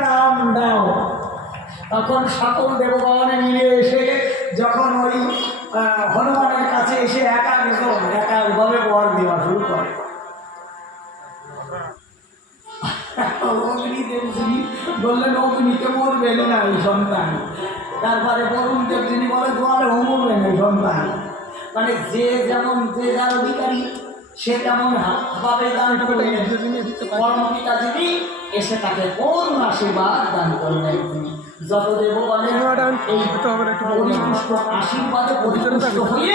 প্রাণ দাও। তখন সকল দেবগণে মিলে এসে যখন ওই হনুমানের কাছে এসে একাভাবে বর দেওয়া শুরু করে। অগ্নিদেবজি বললেন অগ্নিকে মরবেন না এই সন্তান। তারপরে বরুণ দেবজিনী বলে তোমার মরবেন এই সন্তান। মানে যে যেমন যে যার অধিকারী সে তেমন ভাবে দান করলেন। পরমপিতা যিনি এসে তাকে করুণ আশীর্বাদ দান করলেন। তিনি যত দেবগণের এই পরিপুষ্ট আশীর্বাদে পরিপুষ্ট হয়ে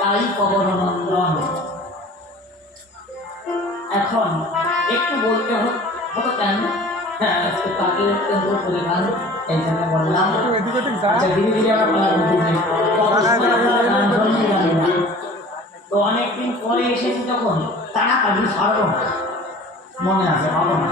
তাই পবননন্দন। এখন একটু বলতে হতো কেন তাকে কেন্দ্র করে গান এই জন্য বললাম। ধীরে ধীরে আমরা তো অনেকদিন পরে এসেছি যখন তাড়াতাড়ি সারব না, মনে আছে ভালো না।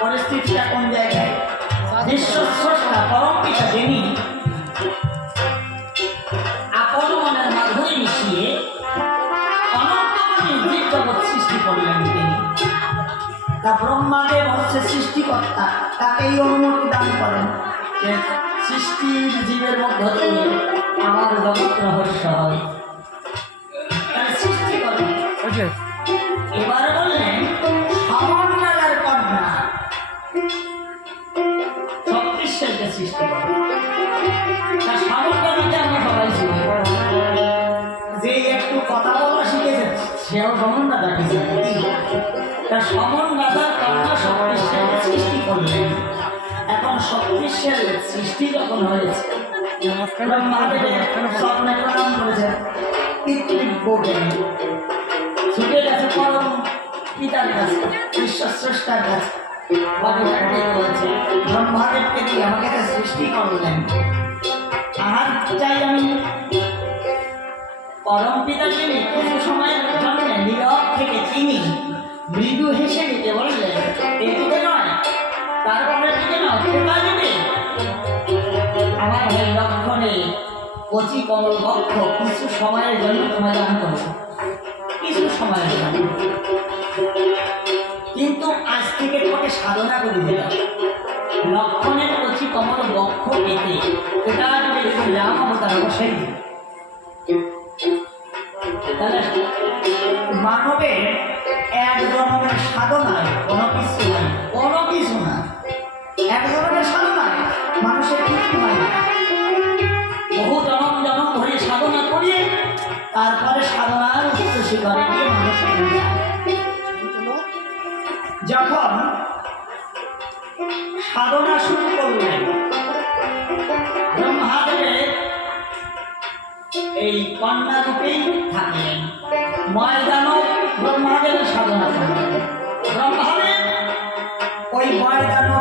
পরিস্থিতিটা কোন জায়গায়? বিশ্বস্রষ্টা পরমপিতা যিনি আপন মনের মাধুরী মিশিয়ে অনন্তকালীন জীব জগৎ সৃষ্টি করলেন। তিনি তা ব্রহ্মাদেব হচ্ছে সৃষ্টিকর্তা, তাকেই অনুমতি দান করেন যে সৃষ্টির জীবের মধ্য দিয়ে আমার জগৎ রহস্য হয়। সৃষ্টি করেন। এবার বললেন সমন্বয়ের কন্যা শক্তিশালীকে সৃষ্টি করে। তার সমন্বয়কে আমরা সবাই শিখি। যে একটু কথা বলা শিখেছে সেও সমন্বয় দেখেছে। তার সমন্বয়ের কন্যা শক্তিশালীকে সৃষ্টি করলেন। এখন শক্তিশালী সৃষ্টি যখন হয়েছে স্বপ্নে প্রণাম করেছেন পিতৃব্য জ্ঞানী ছুটে গেছে পরম পিতার কাছে, বিশ্বস্রষ্টার কাছে। ব্রহ্মাদেবকে দিয়ে আমাকে সৃষ্টি করলেন। আর চাই আমি পরম পিতা যিনি কিছু সময়ের জন্য নীরব থেকে তিনি মৃদু হেসে নিতে বললেন এদিকে নয় তারপরের দিকে নয় সেটা দিবে আমার এই লক্ষণে কচি কমল বক্ষ কিছু সময়ের জন্য তোমায় দান করবো, কিছু সময়ের জন্য। কিন্তু আজ থেকে তোমাকে সাধনা করে দিলাম লক্ষণের কচি কমল বক্ষ পেতে। এটা যদি রাম অবতার অবশ্যই তাহলে মানবের এক জন্মের সাধনায় কোনো কিছু নাই, কোনো কিছু না। এক জন্মের সাধনায় মানুষের কিছু হয় না। বহু জনম জনম ধরে সাধনা করিয়ে তারপরে সাধনার উচ্চ শিখরে গিয়ে মানুষ যখন সাধনা শুরু করলেন ব্রহ্মাদেবের এই কন্যা রূপেই থাকলেন। ময়দানব ব্রহ্মাদেবের সাধনা করলেন। ব্রহ্মাদেব ওই ময়দানব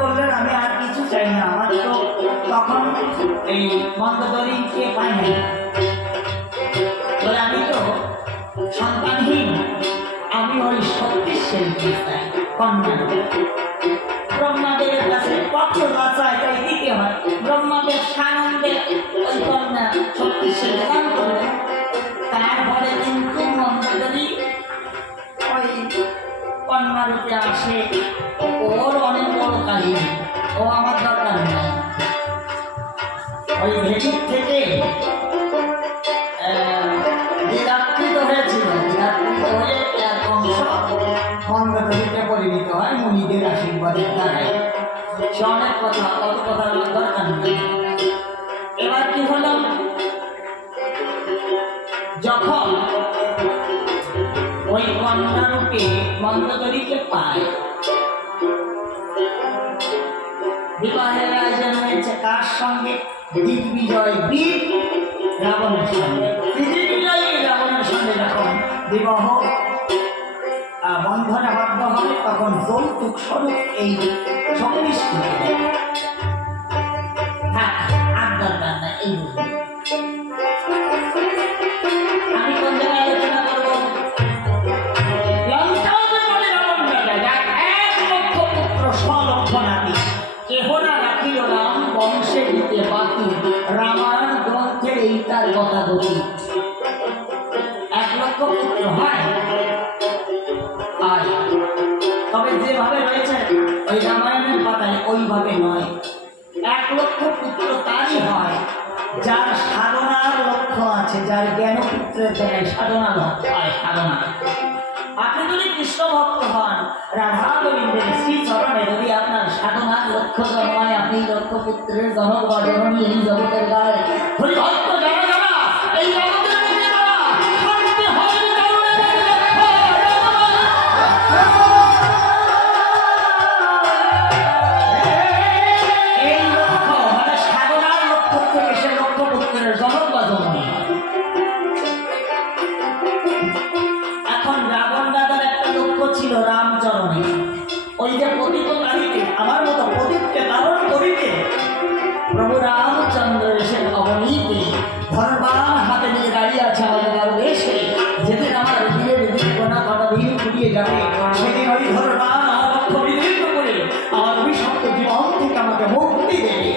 বললেন আমি আর কিছু চাই না, আমার তো তখন এই মন্দোদরীকে পাইনি বলে আমি তো সন্তানহীন, আমি ওই শক্তিশালী চাই কন্যা। ব্রহ্মাদেবের কাছে কত বাঁচায় তাই দিতে হয়। ব্রহ্মাদেব সানন্দে ওই কন্যা শক্তিশালী দান করলেন। তারপরে কিন্তু মন্দোদরী ওই কন্যা রূপে আসে। ওর অনেক বড় কাহিনী, ও আমার দরকার নেই। ওই ভেতর থেকে বিরাকৃত হয়েছে বিপদের দ্বারাই সে অনেক কথা, অত কথা দরকার নেই। এবার কি হলো, যখন ওই কন্যা রূপে মন্দোদরীকে পায়, বিবাহের আয়োজন হয়েছে কার সঙ্গে? দিগ্বিজয় বীর রাবণের সঙ্গে। দিগ্বিজয় রাবণের সঙ্গে যখন বিবাহ বন্ধনে আবদ্ধ হবে, তখন যৌতুক স্বরূপ এই শক্তিষ্ঠকে দেয়। হ্যাঁ, আড্ডার রান্না এই বুঝলি। আমি কোন জায়গায় আলোচনা করবো? লঙ্কাও তো বলে রাবণ রাজা, 1 লক্ষ পুত্র 100 লক্ষ নাতি, কেহ না রাখিল রাম বংশে দিতে বাকি, রামায়ণ গ্রন্থের এই তার কথা গতি। 1 লক্ষ পুত্র হয়, তবে যেভাবে রয়েছে ওই রামায়ণের পাতায় ওইভাবে নয়। 1 লক্ষ পুত্র তারই হয় যার সাধনার লক্ষ্য আছে, যার জ্ঞানপুত্রের দ্বারাই সাধনার লক্ষ্য হয়। সাধনা, আপনি যদি কৃষ্ণ ভক্ত হন, রাধা গোবিন্দের শ্রী চরণে যদি আপনার সাধনার লক্ষ্য জন্মায়, আপনি লক্ষ পুত্রের জনক বা জননী এই জগতের গায়ে হরিভক্ত যারা যারা এই জগতের মধ্যে তারা শান্তি হয় এই লক্ষ্য, মানে সাধনার লক্ষ্য থেকে সে লক্ষ পুত্রের জনক বা জননী। এখন রাবণ রাজার একটা লক্ষ্য ছিল রামচরণে, ওই যে পতিত নারীকে আমার মতো পতিতকে ধারণ করিতে প্রভু রামচন্দ্র এসে অবনীতে ধর্মবান হাতে নিয়ে দাঁড়িয়ে আছে আমাদের দেশে। যেদিন আমার দিনের দিন কোনা কটা দিন ফুরিয়ে যাবে, সেদিন ওই ধর্মবান আমার লক্ষ্য বিদীর্ণ করে আমার অভিশপ্ত জীবন থেকে আমাকে মুক্তি দেবে।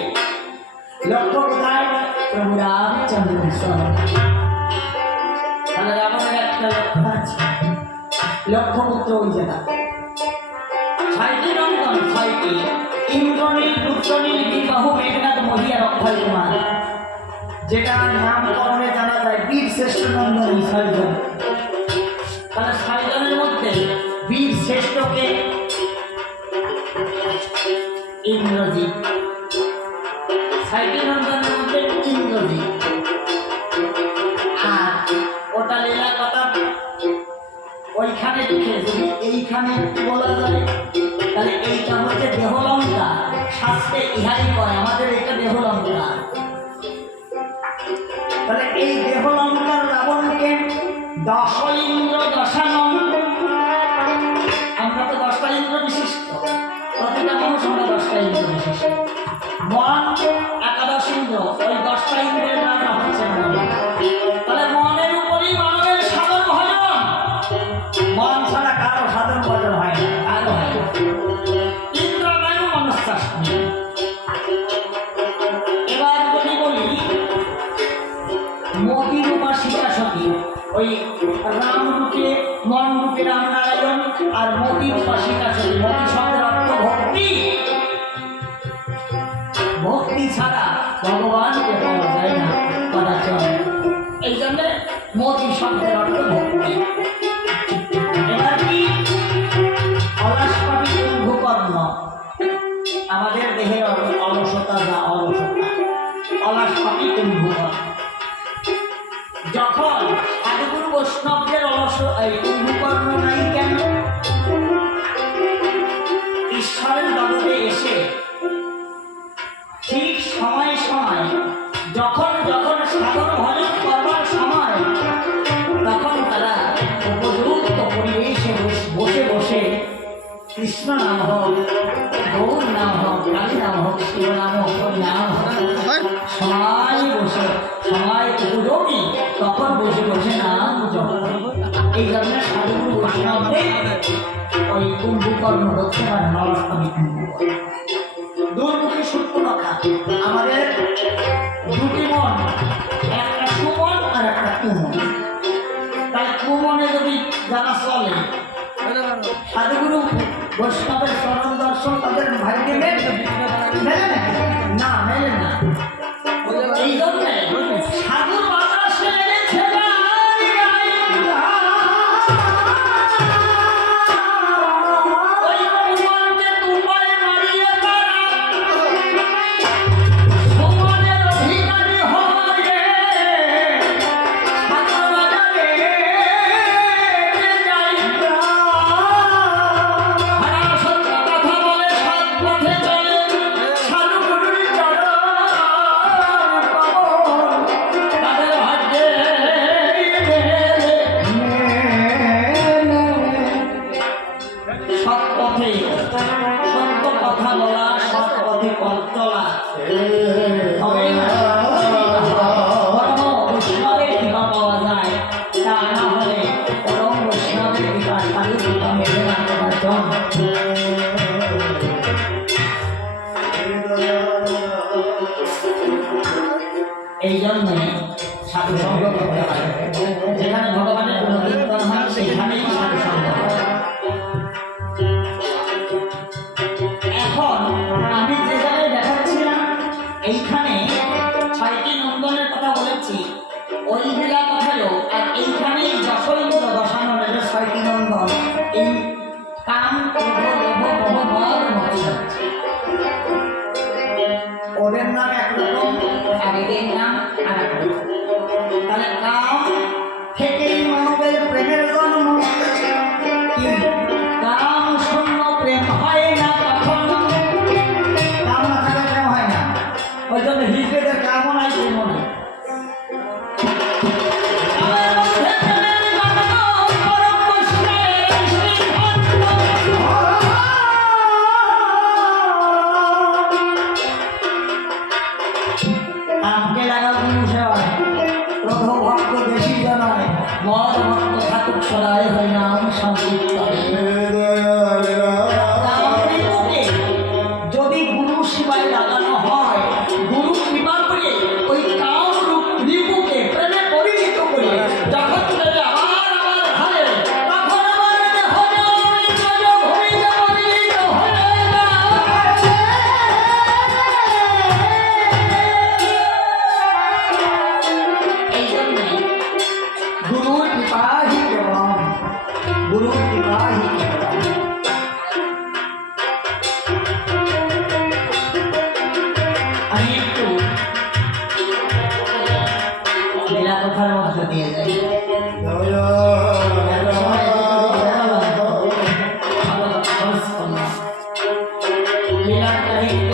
লক্ষ্য কোথায়? প্রভু রামচন্দ্রের স্মরণ। তাহলে রাবণের একটা লক্ষ্য আছে, লক্ষ্যপুত্র ওই জায়গা 6টি নন্দন, 6টি ইন্দ্রনীল, রুদ্রনীল, বিবাহু, মেঘনাথ, মহিয়ার, অক্ষয় কুমার, যেটা নামকরণে জানা যায় বীর শ্রেষ্ঠ নন্দন। 6 জন, তাহলে 6 জনের মধ্যে বীর শ্রেষ্ঠকে ইন্দ্রজিৎ। 6টি নন্দনের মধ্যে ইন্দ্রজিৎ। আর ওটা লীলা কথা ওইখানে লিখে, যদি এইখানে একটু বলা যায় তাহলে এইটা হচ্ছে দেহলঙ্কা। শাস্ত্রে ইহাই কয় আমাদের এটা দেহলঙ্কা। তাহলে এই দেহলঙ্কার রাবণকে 10 ইন্দ্র দশানন, আমরা তো 10টা ইন্দ্র বিশিষ্ট, প্রতিটা মানুষ আমরা 10টা ইন্দ্র বিশিষ্ট। মন 11 ইন্দ্র, ওই 10টা ইন্দ্রের নাম হচ্ছে মন। তাহলে মনের উপরই মানবের সাধন ভজন, মন ছাড়া কারো সাধন ভজন হয় না, কারো হয় না। ইন্দ্রবায়ু মনস্তাস্মি। এবার যদি বলি মতির উপাসিকা সতী, ওই রাম রূপে মন রূপে রামনারায়ণ, আর মতির উপাসিকা সতী। মতি শব্দের অর্থ ভক্তি, ভক্তি ছাড়া ভগবানকে পাওয়া যায় না কদাচন। এই জন্য মতি শব্দের অর্থ ভক্তি। এবার কি অলসপাটি কুম্ভকর্ণ, আমাদের দেহের অলসতা যা অলসতা, অলসপাটি কুম্ভকর্ণ। যখন সাধুগুরু বৈষ্ণবদের এই কুম্ভকর্ণ নাই কেন? ঈশ্বরের জগতে এসে ঠিক সময় সময় যখন যখন সাধন ভজন করবার সময়, তখন তারা উপযুক্ত পরিবেশে বসে বসে কৃষ্ণ নাম হোক, গৌর নাম হোক, কালী নাম হোক, শিব নাম হোক, নাম হোক, সময় বসে সময় উপযোগী তখন বসে বসে নাম জপ। এই জন্য সাধুগুরু বৈষ্ণবদের ওই কুম্ভকর্ণ ধরতে পারে নরস্বামী কুম্ভকর্ণ। দুর্মুখী সূর্পনখা, আমাদের দুটি মন, একটা সুমন আর একটা কুমন। তাই কুমনে যদি যারা চলে, সাধুগুরু বৈষ্ণবের চরণ দর্শন তাদের ভাইকে মেলে না, মেলে না। এই জন্য সাধুর বাতাসে লেগেছে ওই কুমনকে দুপায় এই জন্যে সাধু সঙ্গ করতে হয়। যেখানে ভগবানের কোনো কীর্তন হয় সেখানেই সাধু সঙ্গ হয়। এখন আমি যে জায়গায় দেখাচ্ছিলাম এইখানে 6টি নন্দনের কথা বলেছি, ওই জেলা কথালো আর এইখানেই যশোইন্দ্র বসানো রয়েছে 6টি নন্দন। এই কাম ক্রোধ লোভ মোহ মদ মৎসর, ওদের নাম একরকম, আগের নাম আর একরকম। তাহলে কাম থেকেই মানবের প্রেমের জন্ম। কি কাম শূন্য প্রেম হয় না, তখন কাম না থাকলে প্রেম হয় না। ওই জন্য হিজড়েদের কামও নাই, প্রেমও নাই। আমকে লাগা পুরুষ হয়, ক্রোধ ভক্ত বেশি জানায়, মদ ভক্ত ঠাকুর ছড়ায় হয় নাম সংকীর্তনে। যদি গুরু সেবায় লাগানো হয়, গুরু কৃপা করে ওই কাম রিপুকে প্রেমে পরিচিত করে যখন প্রেমে আবার ঘরে, তখন আমার এই জন্যে গুরুর কৃপাহি কেবলম, গুরুর কৃপাহি কেবলম। আমি একটু লীলা কথার মধ্য দিয়ে যাই। লীলার কাহিনী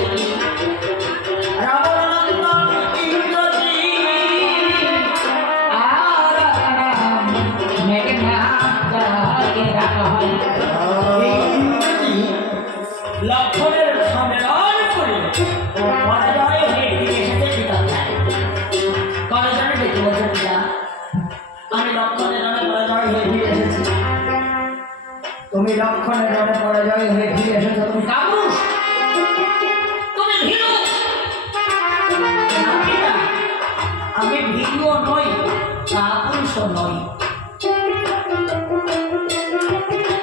লক্ষণের সম্মেলন করে পরাজয় হয়ে ফিরে এসেছে পিতার ন্যায়। কলেজনে দেখতে বলছে পিতা, আমি লক্ষণের রণে পরাজয় হয়ে ফিরে এসেছি। তুমি লক্ষণের রণে পরাজয় হয়ে ফিরে এসেছো, তুমি কাপুরুষ, তুমি ভীরু। না পিতা, আমি ভীরুও নই, কাপুরুষও নই।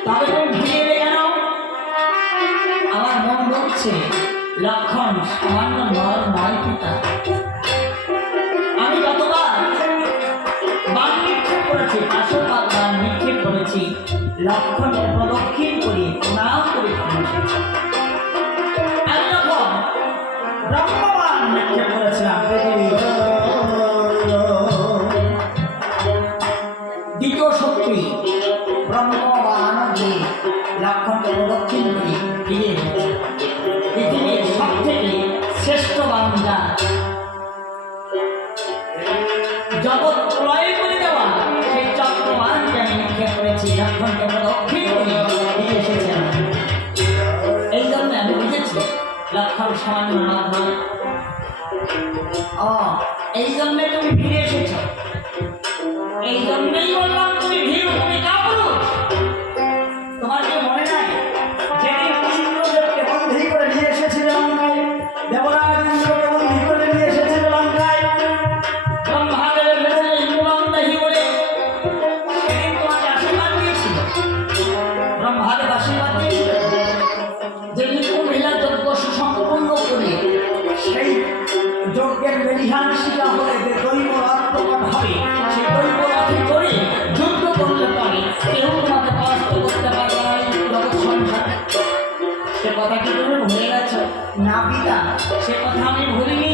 তবে তুমি ফিরে কেন? আমার মন বলছে লক্ষণ সামান্য নর নয় পিতা। আমি যতবার বান নিক্ষেপ করেছি, 500 বার বান নিক্ষেপ করেছি, লক্ষণের প্রদক্ষিণ করি, প্রণাম করি। আমি যখন ব্রহ্মবান নিক্ষেপ করেছিলাম পৃথিবীর দ্বিতীয় শক্তি ব্রহ্মবান দিয়ে লক্ষণকে প্রদক্ষিণ করি ফিরে পৃথিবীর সব থেকে শ্রেষ্ঠ বান্দা জগৎ প্রলয় করে দেওয়া সেই চক্রবানকে আমি নিক্ষেপ করেছি, লক্ষণকে প্রদক্ষিণ করি ফিরে এসেছেন। এই জন্য আমি বুঝেছি লক্ষণ সামান্য নয়। এই জন্যে তুমি ফিরে এসেছ। এই জন্যই বললাম তুমি ভীরু, তুমি কাপুরুষ। তোমার কি মনে নাই যেদিন ইন্দ্রদেবকে বন্দী করে নিয়ে এসেছিল লঙ্কায়, দেবরাজ ইন্দ্রকে বন্দী করে নিয়ে এসেছিল লঙ্কায়, ব্রহ্মাদেবের ভেতরে ইন্দ্রনন্দাহী বলে সেদিন তোমাকে আশীর্বাদ দিয়েছিল। ব্রহ্মাদেব আশীর্বাদ দিয়েছিল যে মহিলা যজ্ঞ সুসম্পন্ন করে সেই যজ্ঞের মেলিহাংসিকা হলে যে দৈব রক্তপাত হবে, সেই দৈব রথে করে যুদ্ধ করলে পারে কেউ তোমাকে পরাস্ত করতে পারবে না জগৎ সংসার। সে কথা কি তুমি ভুলে গেছ? না পিতা, সে কথা আমি ভুলিনি।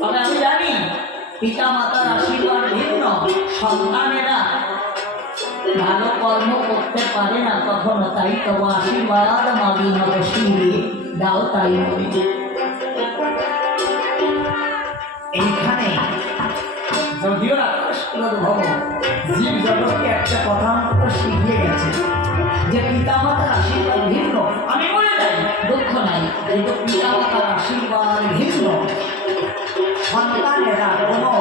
তবে আমি জানি পিতা মাতার আশীর্বাদ ভিন্ন, সন্তানেরা ভালো কর্ম করতে পারে না কখনো, তাই তবু আশীর্বাদ মাগি নবশিরে দাও তাই মরি। এইখানে যদিও রাক্ষসকুলোদ্ভব জীব জগৎকে একটা কথা অন্তত শিখিয়ে গেছে যে পিতামাতার আশীর্বাদ ভিন্ন। আমি বলে যাই দুঃখ নাই, কিন্তু পিতামাতার আশীর্বাদ ভিন্ন। সন্তানেরা কোনো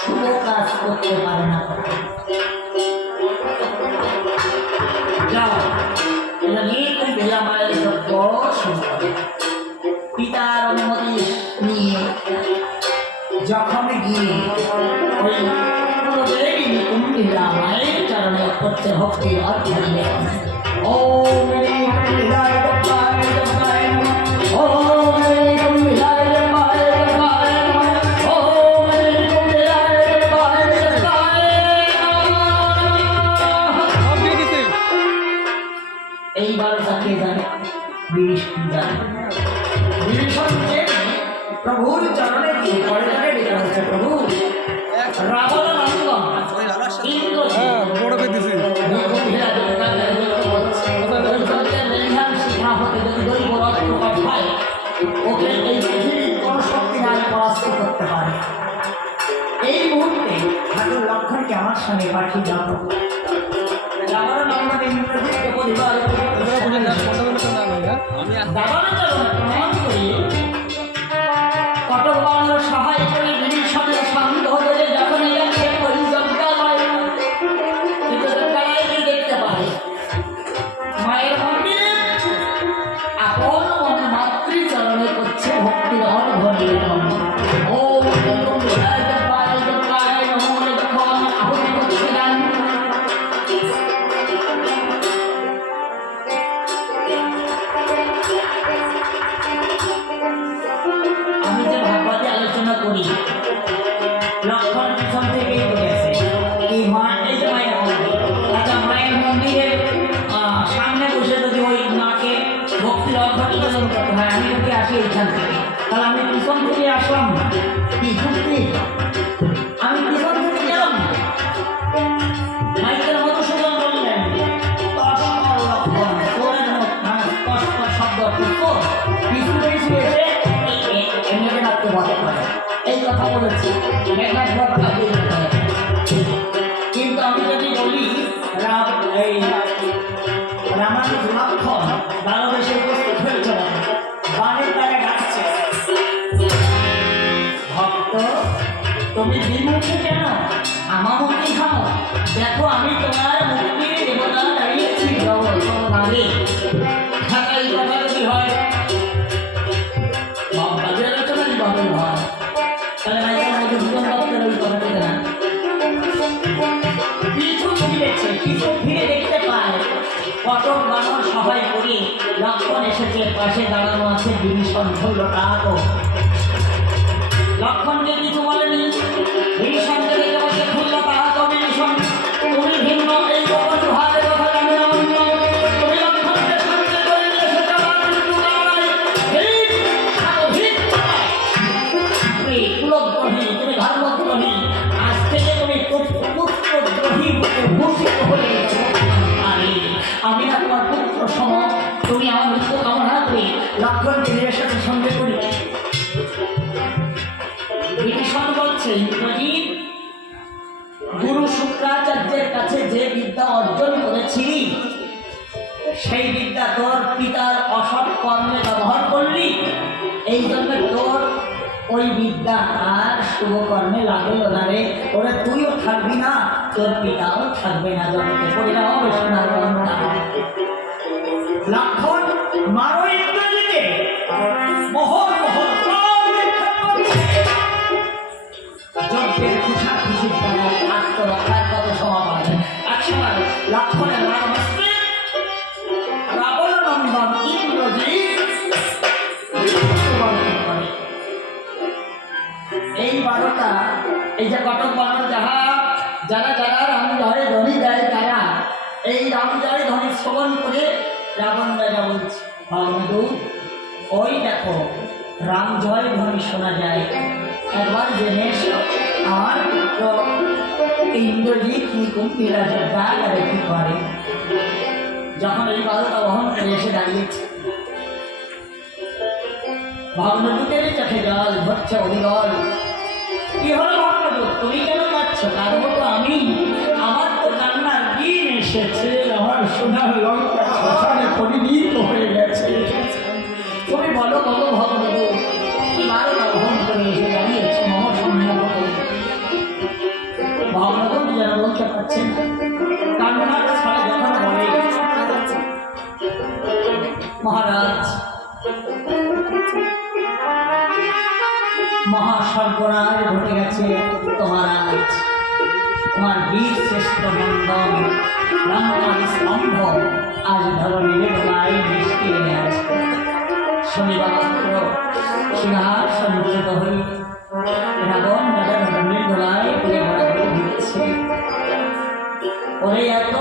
শুভ কাজ করতে পারে না। যাও কুম্ভীরা মায়ের চরণে করছে ভক্তির অর্থ নিবেদন। ওম রে কুম্ভীরায় জপায় জপায় নমঃ। ওম রে কুম্ভীরায় জপায় জপায় নমঃ। ওম রে কুম্ভীরায় জপায় জপায় নমঃ। এইবার তাকে জানে বিভীষণ জানে। বিভীষণকে প্রভুর চরণে গিয়ে পরে তাকে ডেকে বলছে, প্রভু রাবণ নন্দন ইন্দ্র বড় পেতেছি কুম্ভীরা দেবতা শিখা হতে যদি দৈব রক্তপাত হয়, ওকে এই পৃথিবীর কোনো শক্তি নাই পরাস্ত করতে পারে। এই মুহূর্তে ঠাকুর লক্ষণকে আমার সঙ্গে পাঠিয়ে যাবো। রাবণ নন্দন ইন্দ্রজিৎকে পরিবার কটক বাংলার সহায় করে বিভীষণের সঙ্গ ধরে যখন যাচ্ছে ওই যজ্ঞালয় দেখতে পারে মায়ের মন্দিরে আপন মনে মাতৃচরণে করছে ভক্তির অর্ঘ্য ও যখন আহুতি করছিলেন আমি যে ভাগবতে আলোচনা করি লক্ষণ পিছন থেকেই বলেছে এই মা এই যে মায়ের মন্দির রাজা মায়ের মন্দিরের সামনে বসে যদি ওই মাকে ভক্তির অর্ঘ্য নিবেদন করতে হয়, আমি যদি আসি এইখান থেকে তাহলে আমি পিছন থেকে আসলাম না কি যুক্তি? আমি পিছন থেকে গেলাম না। মাইকের মধুসূদন বললেন তস্কর লক্ষণ তোরের তস্কর শব্দ পিছু পিছু এসে এমনিকে রাখতে বলে এই কথা বলেছি। কিন্তু আমি যদি বলি এই রামানুজ লক্ষণ ভারতদেশে উপস্থিত হয়েছে বানের তারা গাচ্ছে, ভক্ত তুমি বিমুখে কেন আমার মুখে খাও? দেখো আমি তোমার মুক্তি দেবতা দাঁড়িয়েছি নাগে ঢাকাই কথা যদি হয় বাজে আলোচনা বাদল হয় তাহলে মাইকের মধ্যে ভূষণ দত্তের ওই কথাটি না কিছু ফিরেছে কিছু ফিরে দেখতে পায় কটক বানর সহায় করে লক্ষণ এসেছে, পাশে দাঁড়ানো আছে বিভীষণ ধরল তাহাকে। লক্ষণকে কিছু বলেনি, বিভীষণকে দেখে বলছে ধরল তাহাকে বিভীষণ তুমি ভিন্ন এই গোপন ভাবের কথা জানো না অন্য তুমি লক্ষণকে সঙ্গে করে নিয়ে এসেছ আমার মৃত্যু কামনায় কুলদ্রোহী তুমি ধর্মদ্রোহী আজ থেকে তুমি পুত্রদ্রোহী ভূষিত হলে আমি না তোমার পুত্র সম, তুমি আমার মৃত্যু কামনা করে লক্ষণকে নিয়ে এসেছে সঙ্গে করি। বিভীষণ বলছে ইন্দ্রজিৎ গুরু শুক্রাচার্যের কাছে যে বিদ্যা অর্জন করেছিলি সেই বিদ্যা তোর পিতার অসৎ কর্মে ব্যবহার করলি, এই জন্য তোর ওই বিদ্যা আর শুভ কর্মে লাগলো না রে। ওরা তুইও থাকবি না, তোর পিতাও থাকবে না, জগতে পরিণাম হবে সোনার গঙ্গা। লক্ষণ মারো ইন্দ্রজিৎকে মোহন মোহন যজ্ঞের খুশা খুশি আত্মরক্ষার কত সমাবাদ একসময় লক্ষণের মানবস্ত্রে রাবণ নন্দন ইন্দ্রজিৎ করে। এই 12টা এই যে কটক বানর যারা যারা রামজয় ধ্বনি দেয় তারা এই রামজয় ধ্বনি শ্রবণ করে রাবণ রাজা বলছে ভাবদূত ওই দেখো রামজয় ধ্বনি শোনা যায়, একবার জেনে এসো আমার পুত্র ইন্দ্রজিৎ কুম্ভীরা যোদ্ধা তাদের কি করে। যখন এই 12টা বহন করে এসে দাঁড়িয়েছে ভগ্নদূতের চোখে জল ধরছে অবিরল। কি হলো ভগ্নদূত, তুমি কেন কাঁদছ? কাঁদবো তো আমি, আমার তো কান্নার দিন এসেছে, আমার সোনার লঙ্কা শ্মশানে পরিণত হয়ে গেছে। তুমি বলো কত ভগ্নদূত কি 12টা বহন করে এসে দাঁড়িয়েছে মম সম্মুখ। ভগ্নদূত যেন বলতে পারছেন কান্নার ছড়া যখন বলে মহারাজ মহাসর্বনাশ ঘটে গেছে, তোমার আজ তোমার বীর শ্রেষ্ঠ নন্দন ব্রাহ্মণ স্তম্ভ আজ ধরনের গায়ে মিশিয়ে এনে আসবে। শনিবার সিংহাসনচ্যুত হয়ে রাবণ রাজা ধরনের গলায় করে ঘোরাঘুরি দিচ্ছে। ওরে এত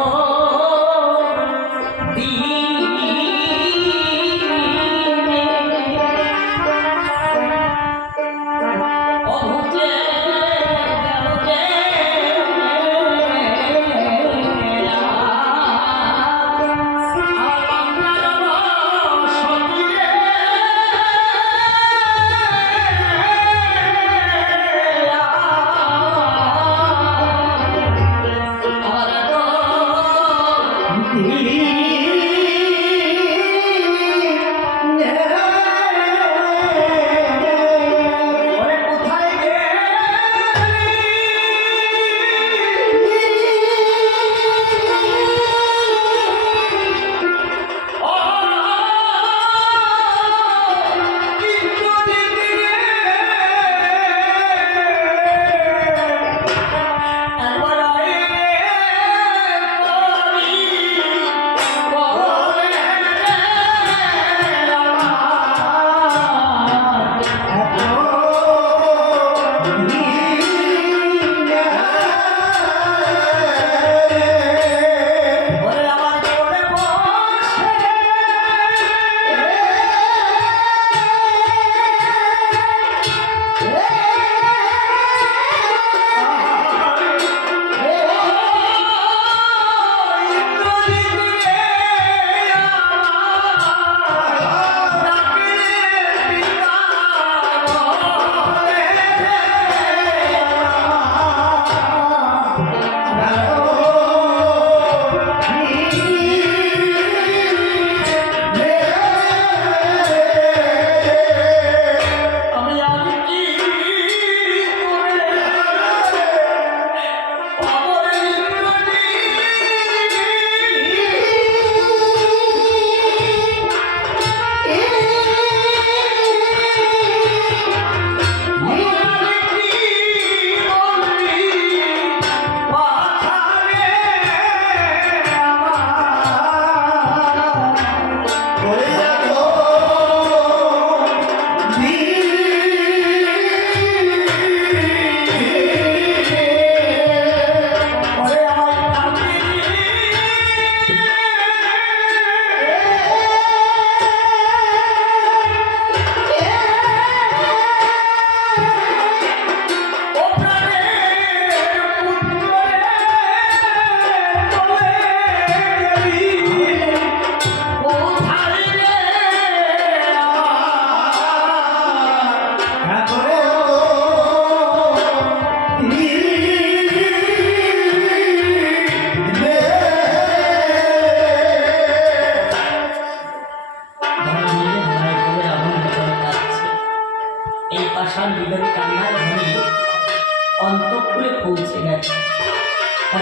অন্তঃপুরে পৌঁছে গেছে।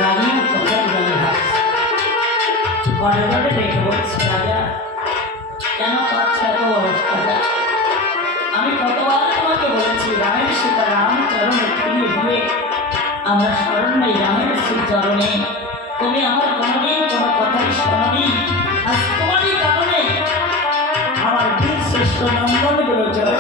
রানীও চোখের জলে ভাসছে। ঘরে ঘরে ডেকে বলছে, রাজা কেন পাচ্ছ এত রাজা? আমি কতবার তোমাকে বলেছি রামের সীতা রাম চরণে ফিরিয়ে দিয়ে আমরা স্মরণ নেই রামের শ্রী চরণে। তুমি আমার কোনোদিন কোনো কথাই শোনি। আজ তোমারই কারণে আমার বীর শ্রেষ্ঠ নন্দনগুলো চলে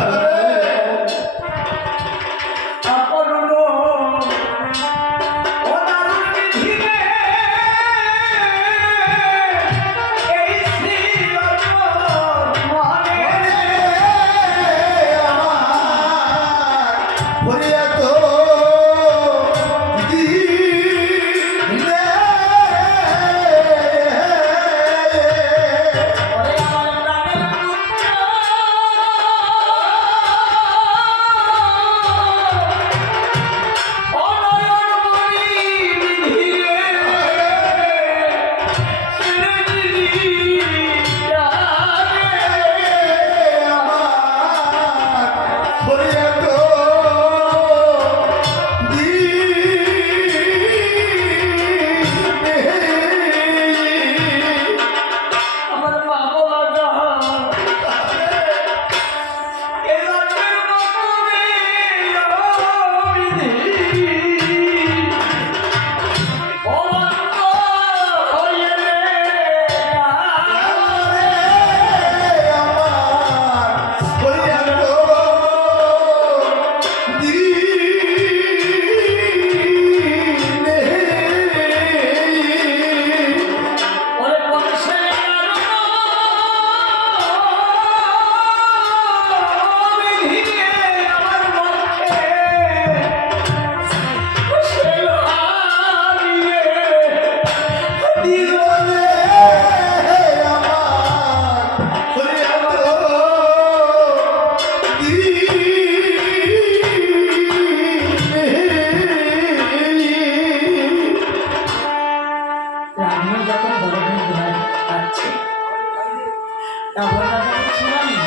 তখন রাজা বলছে রানী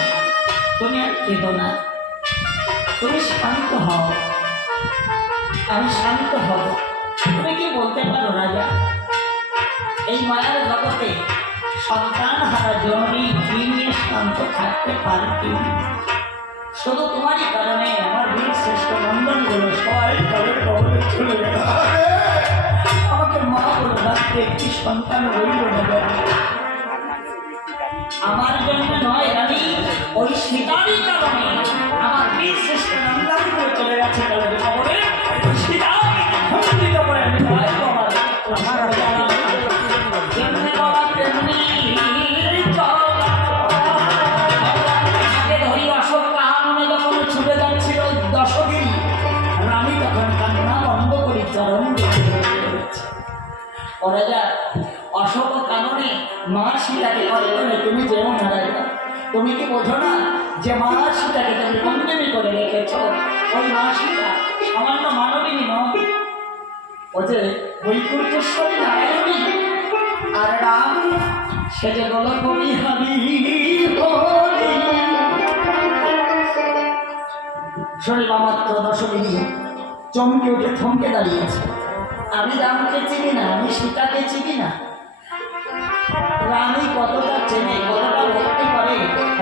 তুমি আর কেঁদো না, তুমি শান্ত হও, আমি শান্ত হব। তুমি কি বলতে পারো রাজা, এই মায়ার জগতে সন্তান হারা জননী কি নিয়ে শান্ত থাকতে পারে কি? শুধু তোমারই কারণে আমার বীর শ্রেষ্ঠ নন্দন গুলো সবাই কালের কবলে চলে গেল। আমাকে মা বলে ডাকতে একটি সন্তান রইল না। আমার জন্য নয় রানী, ওই সীতারই কারণে আমার বীর শ্রেষ্ঠ নন্দন গুলো চলে গেছে কালের কবলে। সীতাকে খণ্ডিত করে আমি তাই আমার অশোক কাননে মা সীতাকে করে তুমি যেও না রাজা। তুমি কি বোঝো না যে মা সীতাকে তুমি বন্দিনী করে রেখেছ? ওই মা সীতা সামান্য মানবিনী নয়, ও যে বৈকুণ্ঠেশ্বরী নারায়ণী। আর রাম সে যে বলো কবি হাবি শরীরা মাত্র দশমিনী চমকে উঠে থমকে দাঁড়িয়েছে। আমি রামকে চিনি না, আমি সীতাকে চিনি না। রামই কতটা চেনে, কতটা ভক্তি করে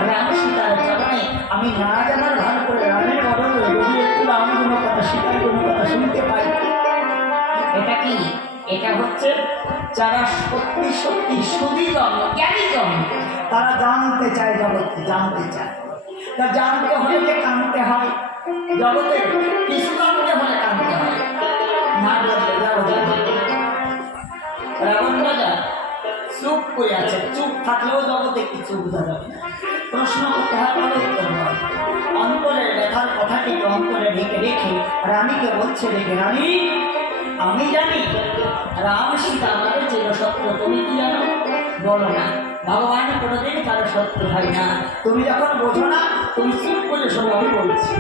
রাম সীতার চরণে। আমি না জানার ভান করে রামের বদলে যদি একটু রাম কোনো কথা সীতার কোনো কথা শুনতে পাই। এটা কি? এটা হচ্ছে যারা সত্যি সত্যি সুদীজন জ্ঞানীজন, তারা জানতে চায় জগৎ, জানতে চায়। তা জানতে হলে যে কানতে হয়, জগতে কিছু জানতে হলে কানতে হয়, না জানলে যাও জানে। রাবণ রাজা চুপ করে আছে, চুপ থাকলেও জগতে কিছু বোঝা যাবে না। প্রশ্ন করতে হয় বলে উত্তর হয়। অন্তরের ব্যথার কথাটিকে অন্তরে ঢেকে রেখে রানীকে বলছে, রেখে রানী আমি জানি রাম সীতা আমাদের চিরশত্রু, তুমি কি জানো? বলো না। ভগবান কোনোদিন কারো শত্রু হয় না। তুমি যখন বোঝো না তুমি চুপ করে শোনো, আমি বলছি।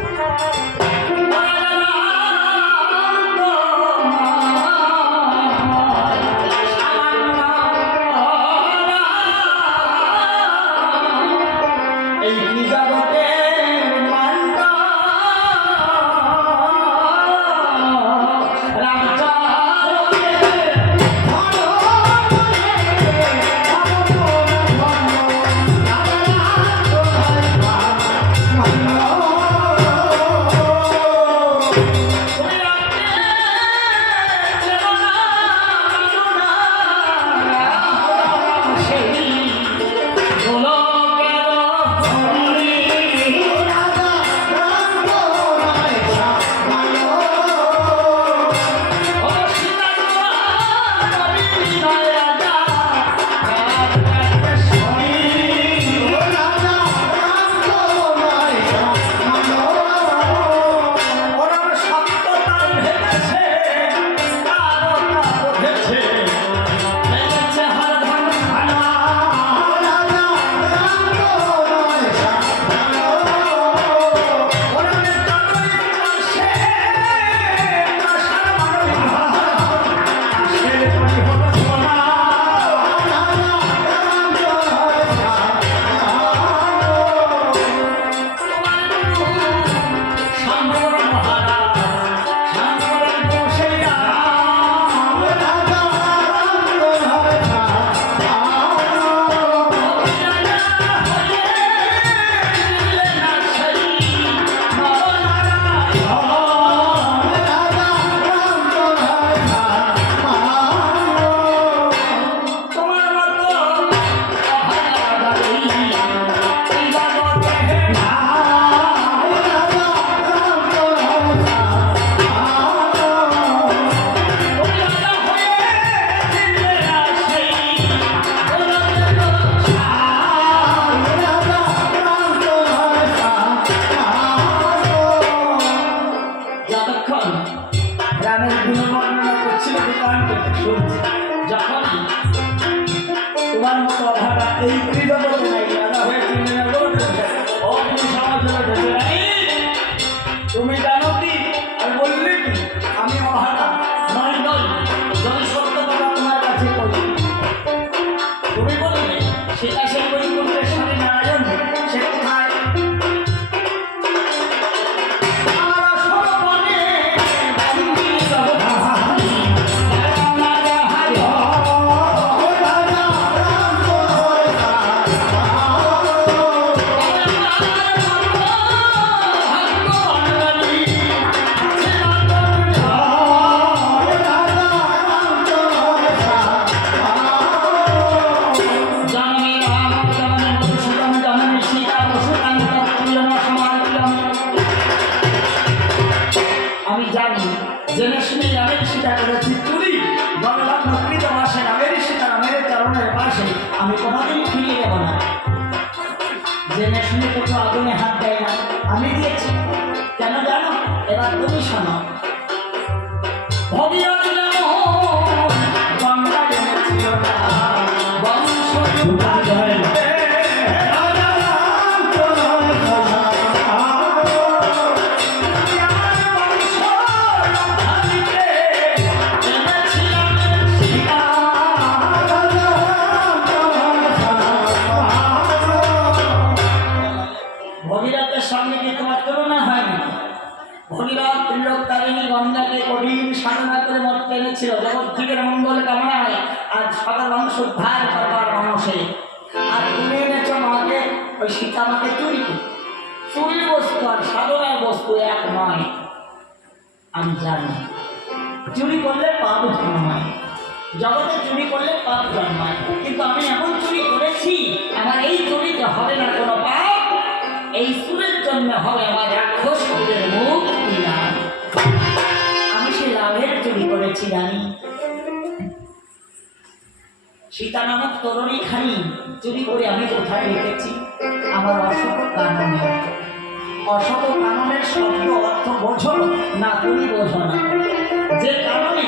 তুমি জানো কি? আর বললে কি আমি অভাগা? নয় নয়, যদি সত্য কথা তোমার কাছে বলি, তুমি বলবে সেটা সেই বৈকুণ্ঠের স্বামী নারায়ণ অমৃত মাসে নামের সীতারামের চরণের পাশে আমি কোনোদিন ফিরিয়ে দেব না। জেনে শুনে তো কেউ আগুনে হাত দেয় না, আমি দিয়েছি। কেন জানো? এবার তুমি শোনো। ভগীরথ গঙ্গা জমেছিল না বংশ ভগীরথের সঙ্গে কি তোমার তুলনা হয়নি? ভগীরথ ত্রিলোকতারিণী গঙ্গাকে কঠিন সাধনা করে মরতে এনেছিল জগৎ যুগের মঙ্গল কামনায়, আর সকল অংশ উদ্ধার করবার মানুষে। আর তুমি এনেছ মাকে, ওই সীতা মাকে চুরি করে। চুরি বস্তু আর সাধনার বস্তু এক নয়, আমি জানি। চুরি করলে পাপ জন্মায়, জগতে চুরি করলে পাপ জন্মায়, কিন্তু আমি এমন চুরি করেছি আমার এই চুরিতে হবে না কোনো পাপ। এই সুরের জন্য হবে আমার রাক্ষস সুরের মুক্তি লাভ। আমি সে লাভের চুরি করেছি জানি। সীতা নামক তরুণী খানি চুরি করে আমি কোথায় রেখেছি? আমার অশোক কাননে। অশোক কাননের শব্দ অর্থ বোঝো না, তুমি বোঝো না। যে কারণে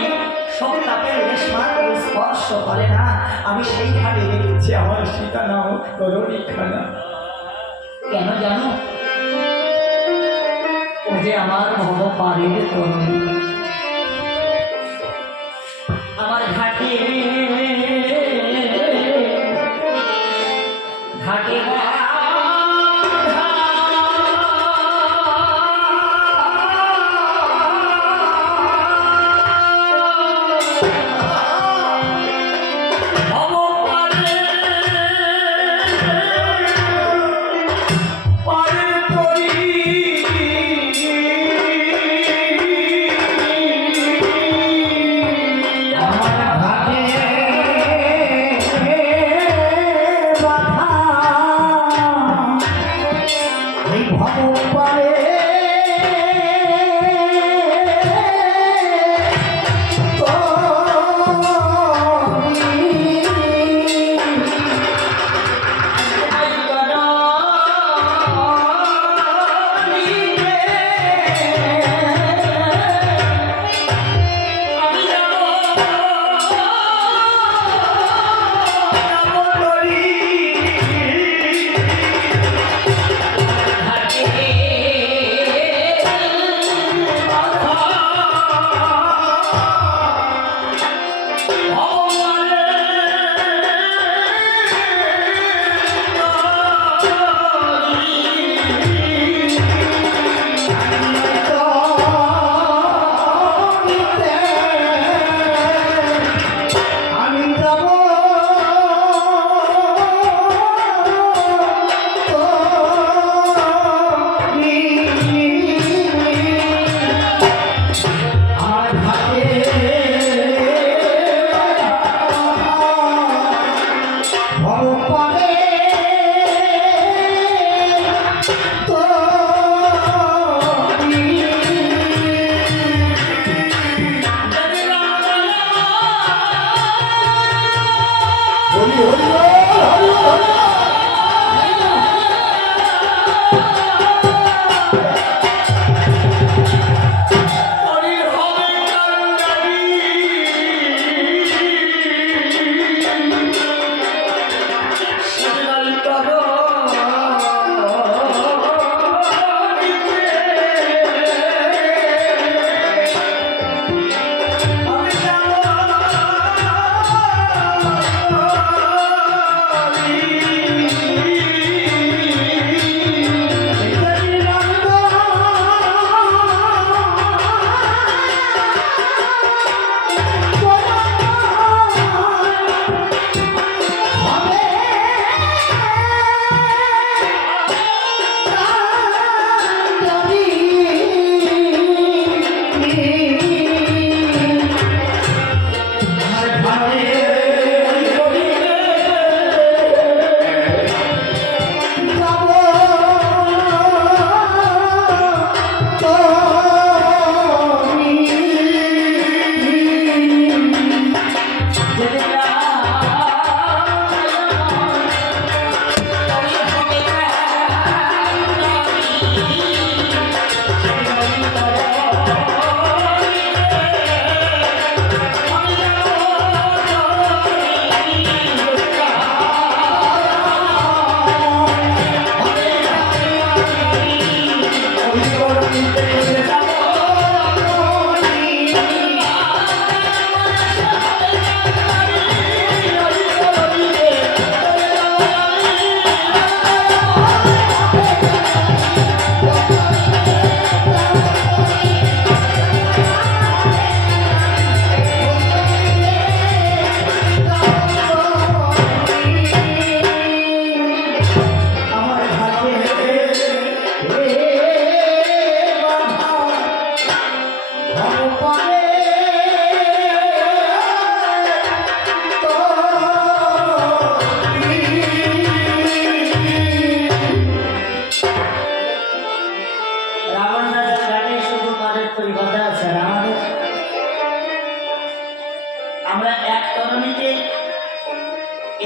সব তাপের রেশমাত্র স্পর্শ করে না, আমি সেইখানে রেখেছি আমার সীতা নামক তরুণী খানা। কেন জানো? ও যে আমার ভবপারের তরুণী, আমার ঘাটে ঘাটে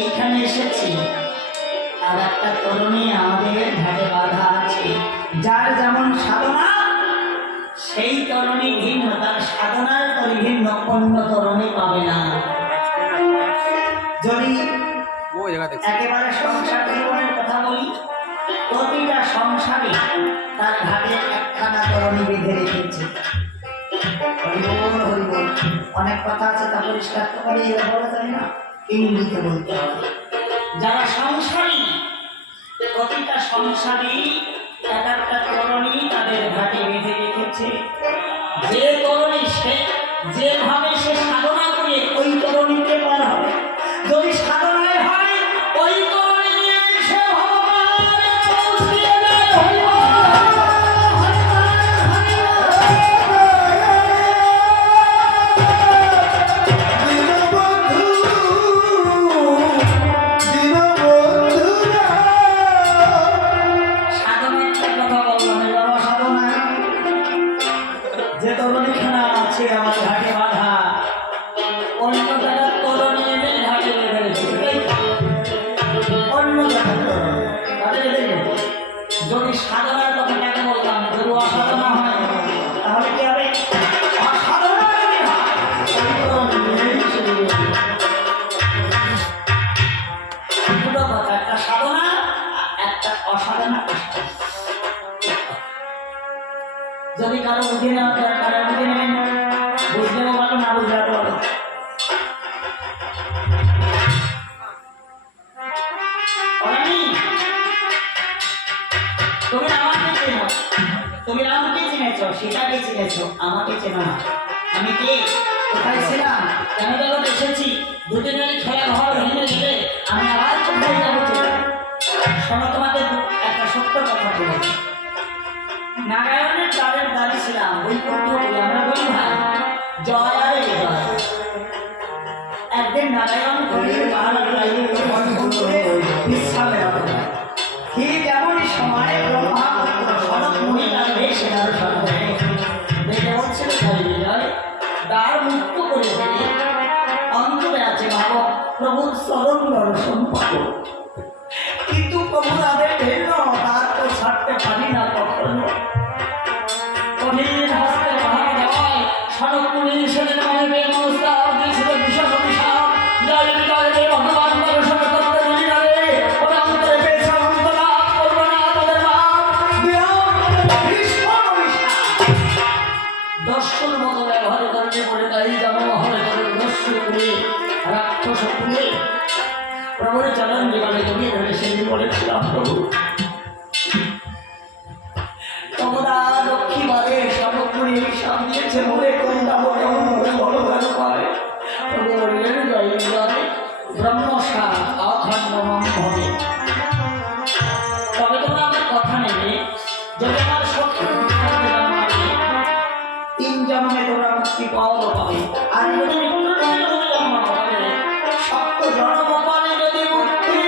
এইখানে এসেছি, আর একটা তরুণী আমাদের ঘাটে বাধা আছে। যার যেমন সাধনা সেই তরুণী ভিন্ন, তার সাধনার তরি ভিন্ন, অন্য তরুণী পাবে না। যদি একেবারে সংসার জীবনের কথা বলি, প্রতিটা সংসারে তার ঘাটে একখানা তরুণী বেঁধে রেখেছে। হরিবোল হরিবোল। অনেক কথা আছে, তা পরিষ্কার তো করে বলা যায় না, ইংরেজিতে বলতে হবে। যারা সংসারী, প্রতিটা সংসারী এক একটা তরুণী তাদের ঘাটে বেঁধে রেখেছে। যে তরুণী সে যেভাবে সে সাধনা করে ওই তরুণীকে পার হবে। যদি সাধনায় হয় ওই তরুণী নিয়ে সে ভগবানের পৌঁছিয়ে দেয়। যে তরুণীখানা আছে আমার ঘাটে বাধা, অন্য জায়গার তরুণী এনে ঘাটে বেঁধে রেখেছে। অন্য জায়গার তরুণী তাদের এদের যদি সাধনার কথা কেন বললাম, যদি অসাধনা হয় তাহলে কি হবে? অসাধনা যদি হয় দুটো কথা, একটা সাধনা একটা অসাধনা। যদি কারো বুঝে নেওয়া যায়, কারো বুঝে নেবেন, বুঝলেও ভালো, না বুঝলেও ভালো। তুমি আমাকে চেনো, তুমি রামকে চিনেছ, সীতাকে চিনেছ, আমাকে চেনো না। আমি কে, কোথায় ছিলাম, কেন জগৎ এসেছি, দুদিনের খেলা ঘর ভেঙে গেলে আমি আবার কোথায় যাবো? শোনো, তোমাকে একটা সত্য কথা বলেছি। নারায়ণের দ্বারের দাঁড়ি ছিলাম, বৈকুণ্ঠ বলি, আমরা বলি ভাই জয় আরে জয়। একদিন নারায়ণ গভীর পাহাড়ের লাইনে বিশ্রামে ঠিক এমনই সময় ব্রহ্মাপুত্র সনক মুনি লাগবে সেনার সামনে দেখে বলছিল জয়, দ্বার মুক্ত করে দিলে অন্তরে আছে ভাব প্রভুর চরণ দর্শন পাবো। কিন্তু প্রভু তাদের ভিন্ন, তার তো ছাড়তে পারি না কখনো। কঠিন হস্তে পাহাড় দেওয়ায় সনক মুনি সেদিন মনে পেয়ে নমস্কার দিয়েছিল ভীষণ অভিশাপ। জয় বিজয় রে ভগবান দর্শন করতে বলি না রে, ওরা অন্তরে পেয়েছে অন্ত লাভ করবো না তোদের বাপ। ভীষণ অভিশাপ, দর্শন মতো ব্যবহার করতে বলে তাই যেন হরে করে দস্যু করে রাক্ষস করে প্রভুর চরণ জীবনে জমিয়ে ধরে সেদিন বলেছিলাম, প্রভু তোমরা লক্ষ্মীবাদে সর্বপুরী সব দিয়েছে বলে কোন যাবো, কেমন করে বলো কেন পারে? প্রভু বললেন জয় জয় ব্রহ্মসা অখণ্ডমম হবে। তবে তোমরা আমার কথা নেবে, যদি আমার শত্রু 3 জন্মে তোমরা মুক্তি পাওয়া পাবে। আর যদি জন্ম পাবে, সপ্ত জন্ম পাবে যদি মুক্তি।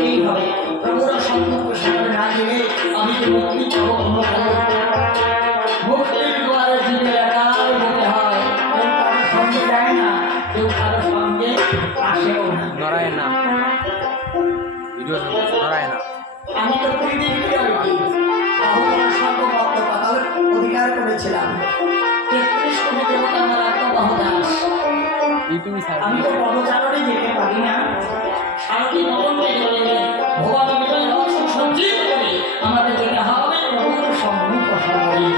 যেতেই হবে। প্রভুর সম্মুখ সামনে না গেলে আমি যে মুক্তি পাবো কোনো খবর। মুক্তির দুয়ারে জীবের একাই যেতে হয়, কেউ কারোর সঙ্গে যায় না, কেউ কারোর সঙ্গে আসেও না। নড়ায় না, ভিডিও নড়ায় না। আমি তো পৃথিবীতে বাহুবলের সর্বভক্ত পাতালের অধিকার করেছিলাম। ৩৩ কোটি দেবতা আমার আত্মবাহ দাস। আমি তো পদচারণে যেতে পারি না। সারথি নবনকে গেলে ভগবান বিজয় রস সঞ্চিত করে আমাদের যেতে হবে প্রভুর সম্মুখ সময়ে।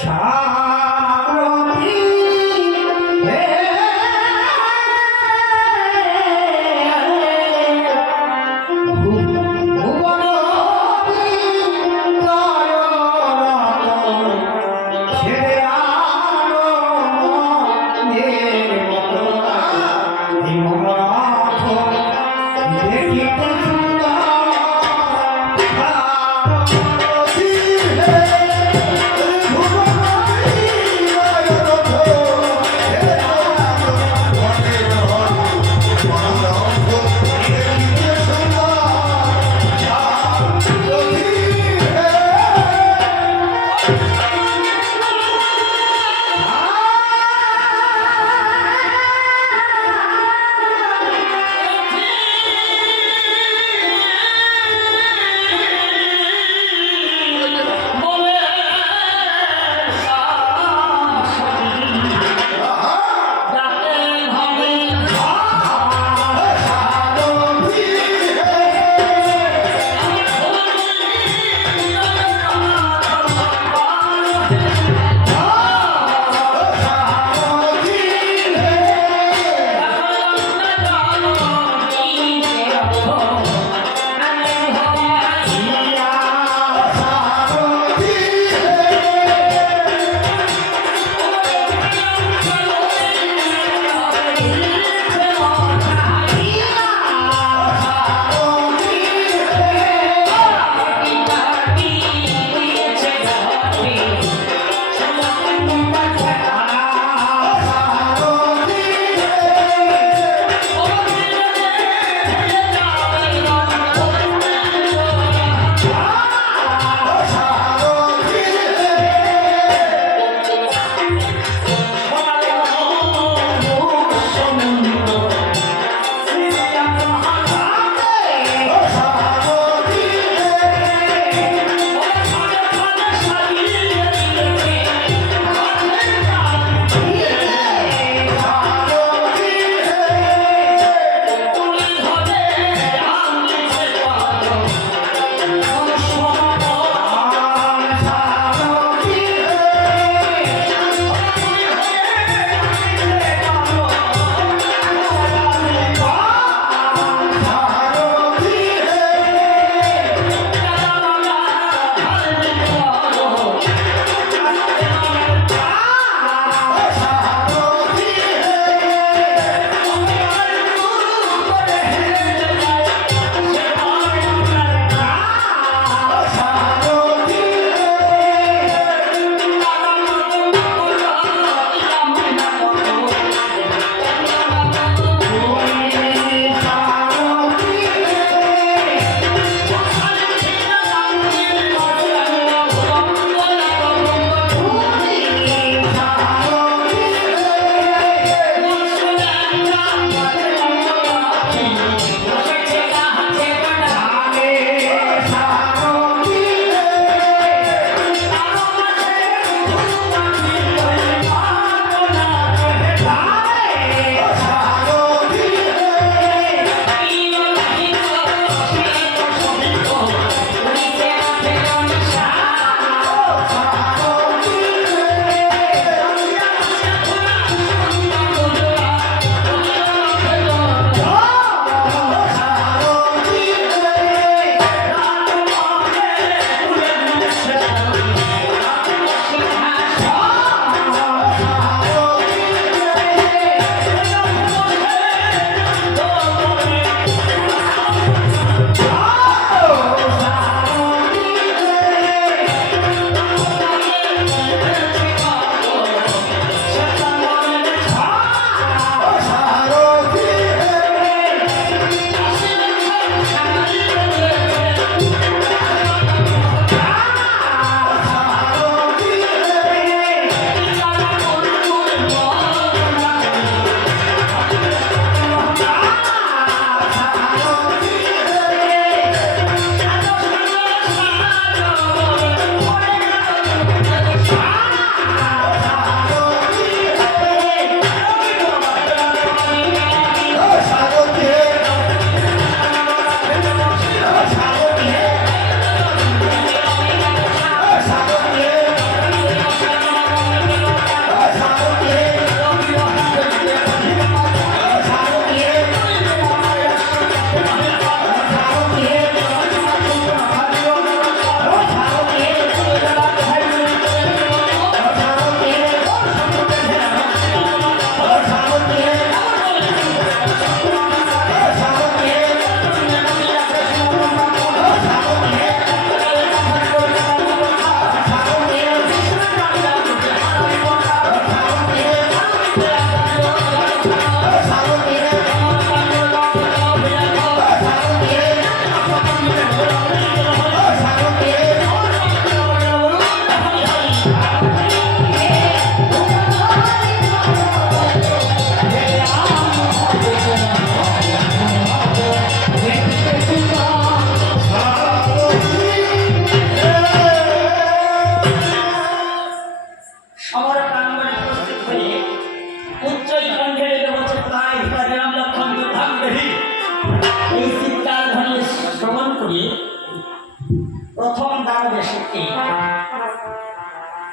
সারথি হে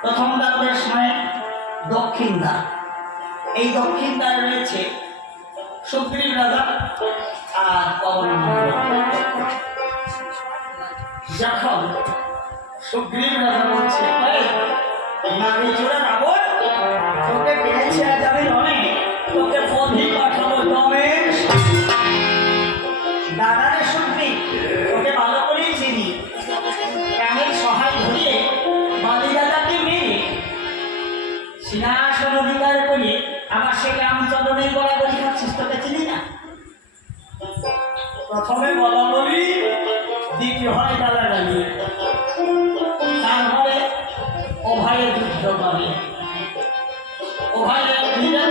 প্রথম দ্বারের সময় দক্ষিণ দ্বার। এই দক্ষিণ দ্বারে রয়েছে সুগ্রীব রাজা আর পবন। যখন সুগ্রীব রাজা বলছে নারী চূড়া রাবণ, তোকে পেয়েছে আজ আমি রণে, তোকে পথি পাঠাবো দমেশ। দাদারে সুগ্রীব, তোকে ভালো করেই চিনি, প্রাণের সহায় ধরিয়ে বালি দাদাকে মেরে সিংহাসন অধিকার করিয়ে আমার সে রামচন্দ্রের গলা বলি খাচ্ছিস, তোকে চিনি না। প্রথমে বলা বলি, দ্বিতীয় হয় গালাগালি, তারপরে অভয়ে যুদ্ধ করে। অভয়ে ধীরে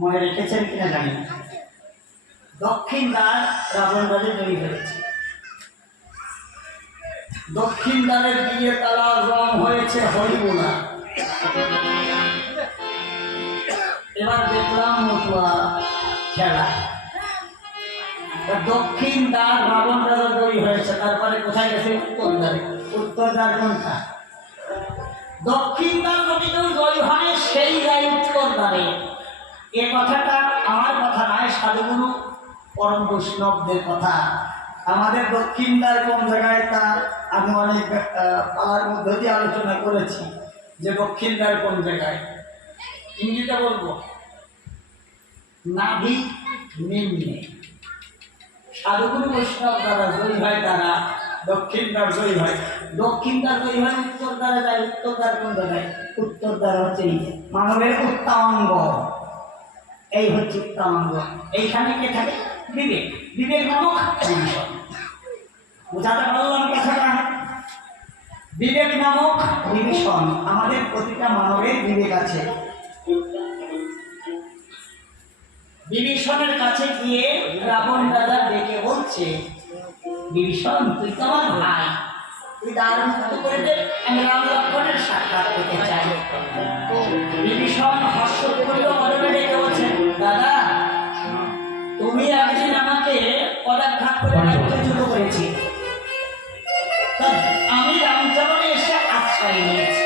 মনে রেখেছেন কিনা জানি না। দক্ষিণ দ্বার রাবণ রাজে তৈরি হয়েছে। দক্ষিণ দ্বারের দিয়ে তারা রং হয়েছে হরিবোলা। এবার দেখলাম মতুয়া খেলা। দক্ষিণ দ্বার রাবণ রাজা তৈরি হয়েছে, তারপরে কোথায় গেছে? উত্তর দ্বারে। উত্তর দ্বার কোনটা? দক্ষিণ দ্বার যদি কেউ জয় হয় সেই যায় উত্তর দ্বারে। এ কথাটা আমার কথা নয়, সাধুগুরু পরম বৈষ্ণবদের কথা। আমাদের দক্ষিণ দ্বার কোন জায়গায় তা আমি অনেক পালার মধ্যে দিয়ে আলোচনা করেছি, যে দক্ষিণ দ্বার কোন জায়গায়। ইংরেজিতে বলবো নাভি নিম্নে। সাধুগুরু বৈষ্ণব দ্বারা জয়ী হয়, তারা দক্ষিণ দ্বার জয়ী হয়। দক্ষিণ দ্বার জয়ী হয় উত্তর দ্বারে যায়। উত্তর দ্বার কোন জায়গায়? উত্তর দ্বার হচ্ছে মানবের উত্তমাঙ্গ। এই হচ্ছে উত্তমাঙ্গ। এইখানে কে থাকে? বিবেক। বিবেক নামক বিভীষণ। বোঝাতে পারলাম কথাটা? বিবেক নামক বিভীষণ। আমাদের প্রতিটা মানবের বিবেক আছে। বিভীষণের কাছে গিয়ে রাবণ রাজা ডেকে বলছে, বিভীষণ তুই তো আমার ভাই, তুই দ্বার মুক্ত করে দে, আমি রাম লক্ষ্মণের সাক্ষাৎ পেতে চাই। বিভীষণ হর্ষ করিল বদলে ডেকে বলছে, দাদা তুমি একদিন আমাকে পদাঘাত করে রাজ্যচ্যুত করেছি, আমি রামচরণে এসে আশ্রয় নিয়েছি।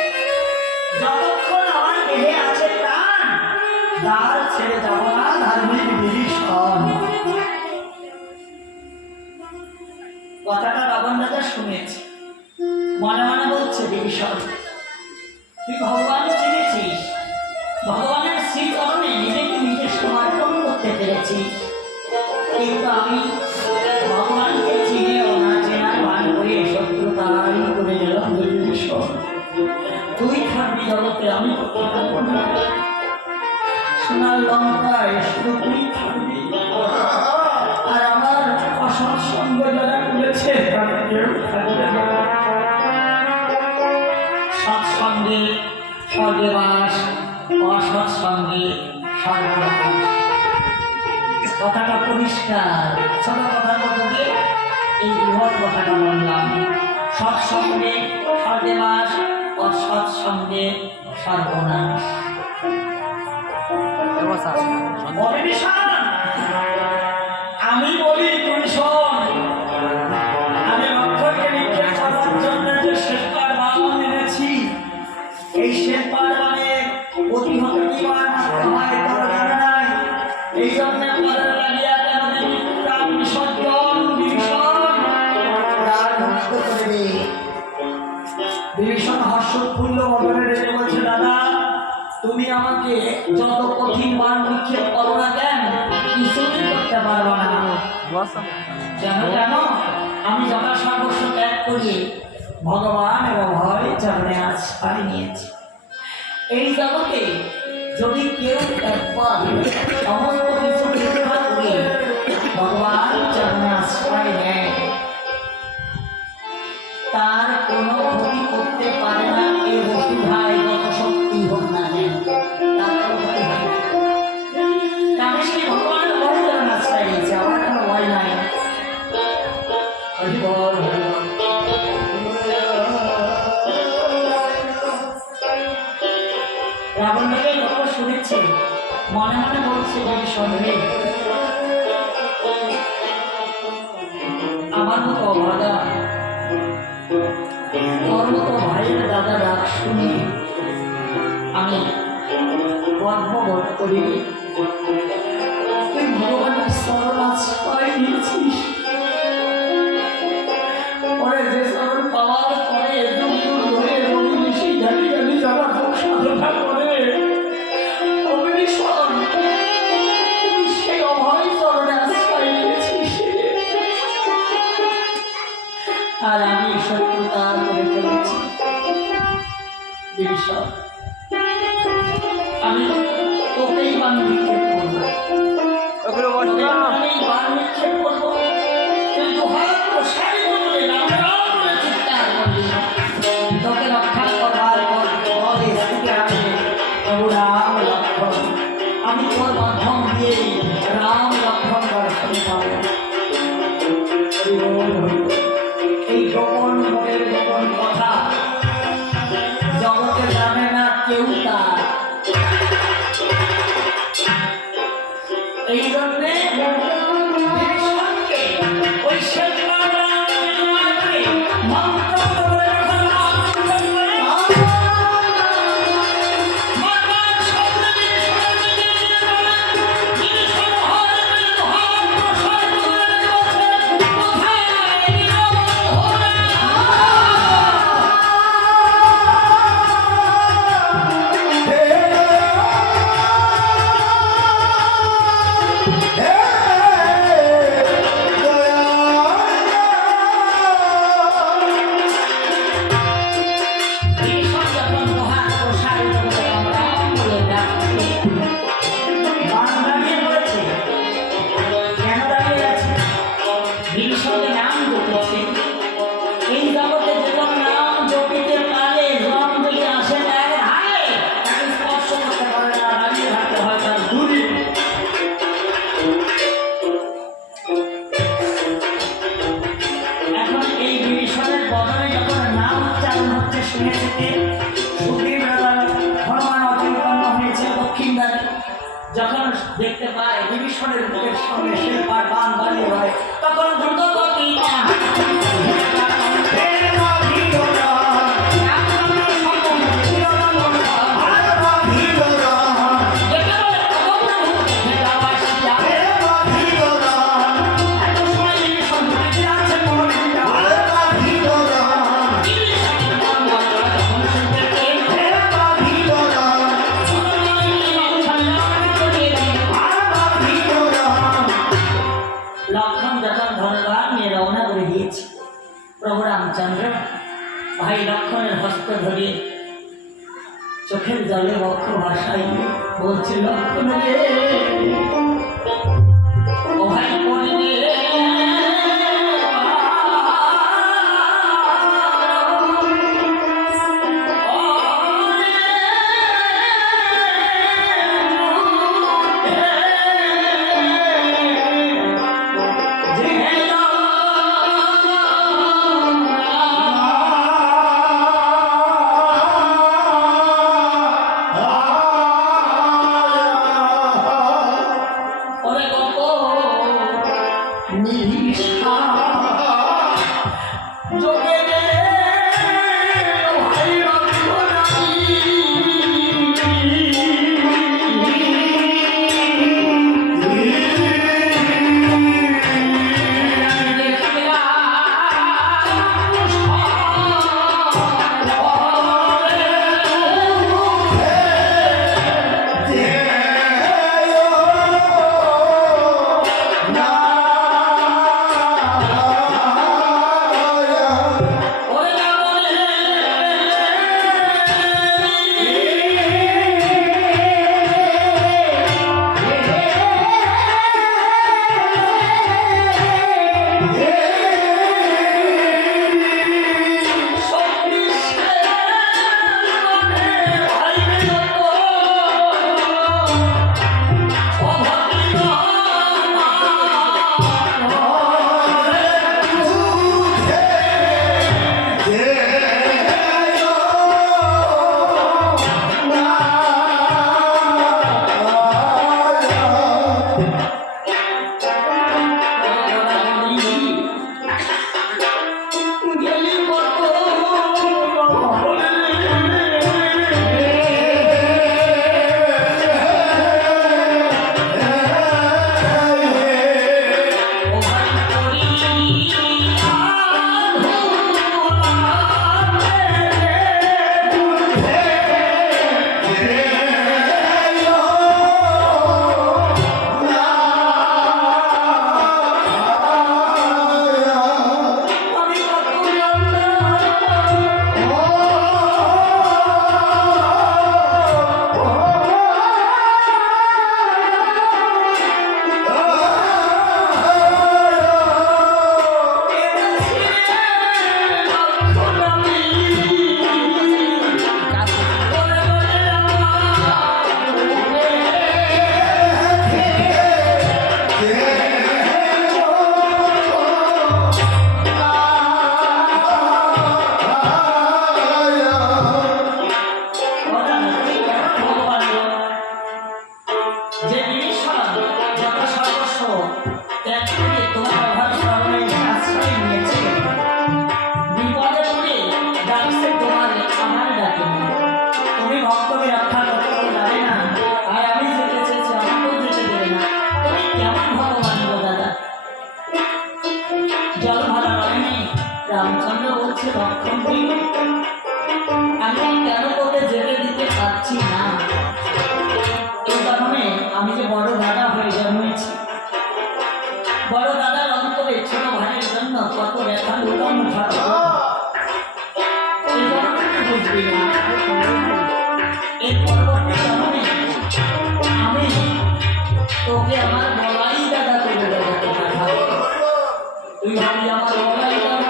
যতক্ষণ আমার দেহে আছে প্রাণ, দ্বার ছেড়ে যাব না। ধার্মিক বিভীষণ। কথাটা রাবণ রাজা শুনেছে, মনে মনে বলছে, বিভীষণ তুই ভগবান চিনেছিস, ভগবানের শ্রীচরণে নিজেকে নিজে সমর্পণ করতে পেরেছিস, কিন্তু আমি ভগবানকে চিনেও না চেনার ভান করে শত্রুতাই করে গেলাম। তুই থাকবি জগতে, আমি করতে পারবো না। সোনার লঙ্কায় শুধু তুই থাকবি, আর আমার অসৎ সঙ্গ যারা করেছে তারা কেউ থাকবে না। সৎসঙ্গে স্বর্গবাস, অসৎসঙ্গে স্বর্গবাস। কথাটা পরিষ্কার, ছোট কথার মধ্যে দিয়ে এই বৃহৎ কথাটা বললাম। সৎসঙ্গে স্বর্গবাস, অসৎসঙ্গে সর্বনাশ। আমি বলি তুই শোন, আমি অক্ষরকে নিক্ষেপ করার জন্য যে শেষবার বাহন এনেছি, এই শেষবার মানে প্রতিহত কি হয় মাত্র হয় তোর জানা নাই। এই জন্য পরের লাগিয়া কেন দেখি প্রাণ বিসর্জন বিভীষণ প্রাণ মুক্ত করে দে। বিভীষণ হাস্যোৎফুল্ল বদনে রেখে বলছে, দাদা তুমি আমাকে যত কঠিন বান নিক্ষেপ করো না কেন, কিছুই করতে পারবো না। কেন জানো? আমি যথা সর্বস্ব ত্যাগ করি ভগবানের অভয় চরণে আশ্রয় নিয়েছি। এই জগতে যদি কেউ একবার সমস্ত কিছু পরীক্ষা করে ভগবান চরণে আশ্রয় নেয়, তার কোনো ক্ষতি করতে পারে না। এই বসুধায় যত শক্তি হোক না কেন, তার কোনো ক্ষতি হয় না। আমি সেই ভগবানের ভয় চরণে আশ্রয় নিয়েছি, আমার কোনো ভয় নাই। রাবণ এই কথা শুনেছে, মনে মনে বলছে সন্দেহ আমার মতো অভাগা, তোর মতো ভাইয়ের দাদা ডাক শুনি আমি গর্ববোধ করি। তুই ভগবানের চরণ আশ্রয় নিয়েছিস, পরে যে চরণ পাওয়ার পরে দূর দূর ধরে রবি ঋষি গালি গালি যারা সাধনা করে অগ্নিশন, তুই সেই অভয় চরণে আশ্রয় নিয়েছিস। আর আমি শত্রুতা করে চলেছি বিভীষণ, আমি তোকেই বান নিক্ষেপ করবো, আমি বান নিক্ষেপ করবো। তুই তো হাত প্রসারিত করে রাম রাম বলে চিৎকার করবি, তোকে রক্ষা করবার পরে স্ত্রীকে রাখবে প্রভু রাম লক্ষ্মণ। আমি তোর মাধ্যম দিয়ে রাম লক্ষ্মণ দর্শন পাবো। এই গোপন মনের গোপন কথা জগতে জানে না কেউ তার। এই জন্যে বিভীষণকে ওই যখন দেখতে পায় বিভীষণের মুখের সামনে সে পার বান বাড়িয়ে হয়, তখন দ্রুত গতি প্রভু রামচন্দ্র ভাই লক্ষণের হস্ত ধরে চোখের জলে বক্ষ ভাষায় বলছে, লক্ষণ রে ও ভাই পড়িবে রামচন্দ্র বলছে, লক্ষণ আমি কেন তোকে যেতে দিতে পারছি না? এই কারণে আমি যে বড় দাদা হয়ে জন্মেছি, বড় দাদার অন্তরে ছোট ভাইয়ের জন্য কত রেখা লুকানো থাকবে, এই কারণে তুই বুঝবি না। এর পরবর্তী কারণে আমি তোকে আমার বলাই দাদা করে দেখাতে পাঠাবো। তুই ভাবি আমার বলাই দাদা,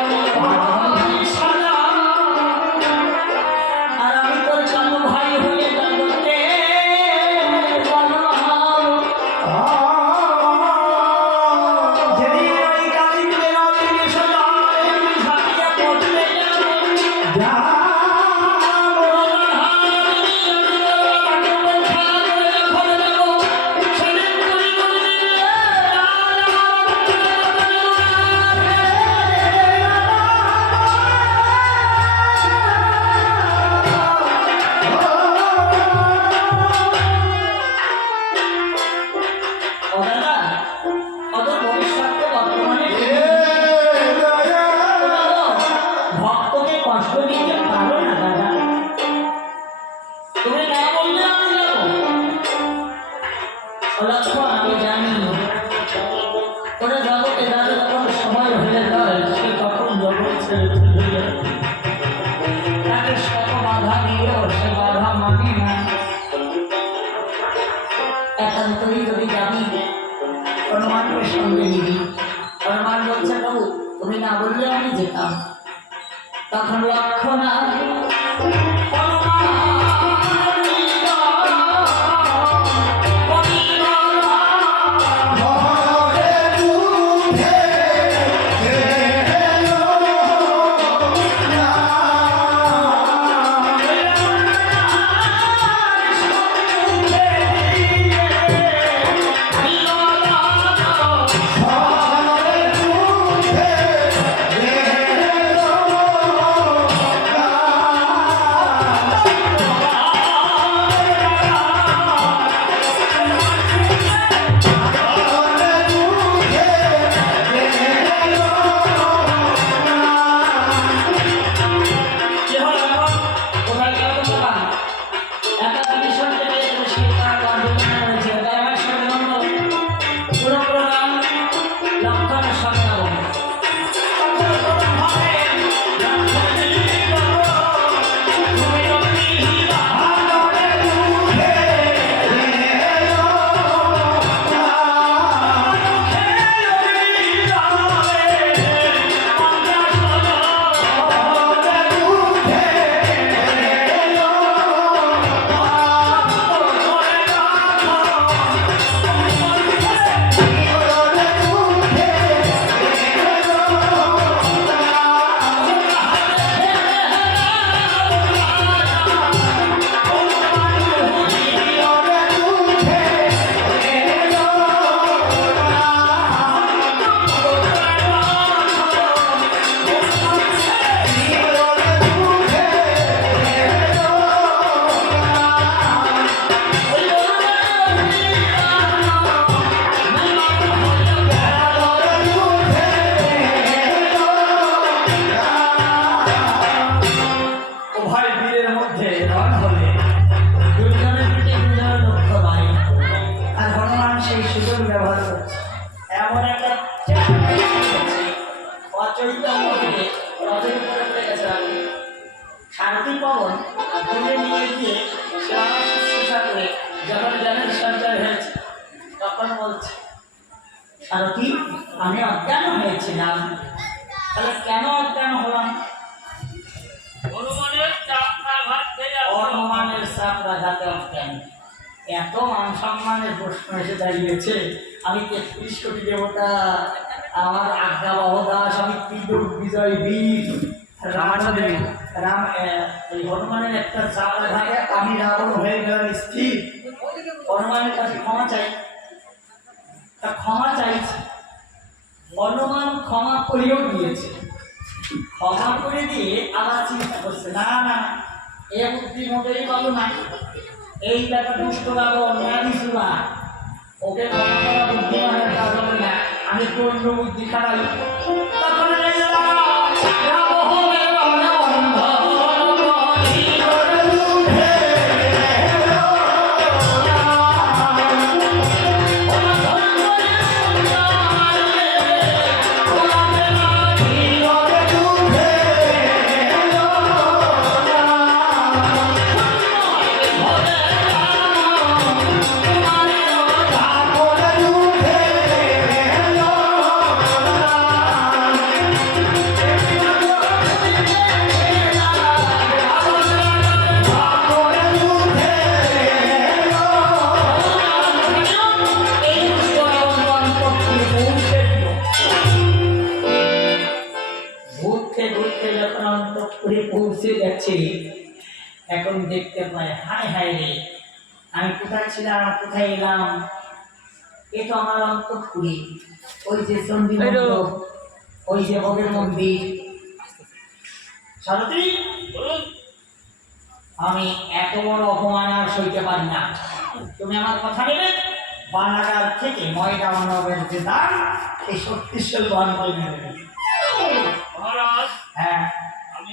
আর আমি তোর জন্ম ভাই হয়ে জগতে যেদিন ওই কালিকে নদীর সদায় আমি ঝাঁপিয়ে পড়তে যাব, সঙ্গে নিবি। হনুমান বলছে প্রভু তুমি না বললে আমি যেতাম। তখন লক্ষণ শান্তি পবন তুলে নিয়ে গিয়ে শুশ্রূষা করে যখন জ্ঞানের সঞ্চয় হয়েছে তখন বলছে সারথী আমি অজ্ঞান হয়েছিলাম। তাহলে কেন অজ্ঞান হলাম? অনুমানের চাপরাঘাতে অজ্ঞান। এত মান সম্মানের প্রশ্ন এসে দাঁড়িয়েছে। আমি ৩৩ কোটি দেবতা, আমার আজ্ঞা বহদাস, আমি ত্রিদুর বিজয় বীর রাম, এই হনুমানের একটা চাপরাঘাতে আমি রাবণ হয়ে গেলাম স্থির। হনুমানের কাছে ক্ষমা চাই, তা ক্ষমা চাইছে। হনুমান ক্ষমা করেও দিয়েছে। ক্ষমা করে দিয়ে আবার চিন্তা করছে না না এ বুদ্ধি মোটেই ভালো না, এই ব্যাপার দুষ্ট বাবু অন্যায় শুনা, ওকে ক্ষমা করা বুদ্ধিমানের কাজ হবে না, আমি পূর্ণ বুদ্ধি খাটাই। তখন পৌঁছে যাচ্ছে। এখন দেখতে পায় হায় হায় রে, আমি কোথায় ছিলাম, কোথায় এলাম? এ তো আমার অন্তঃপুরে, ওই যে চণ্ডী মন্দির, ওই যে ভোগের মন্দির। সারথী আমি এত বড় অপমান আর সইতে পারি না, তুমি আমার কথা নেবে। বানাগার থেকে ময়দা মানবের যে দাম, এই 36 বহন করে নেবে। মহারাজ হ্যাঁ আমি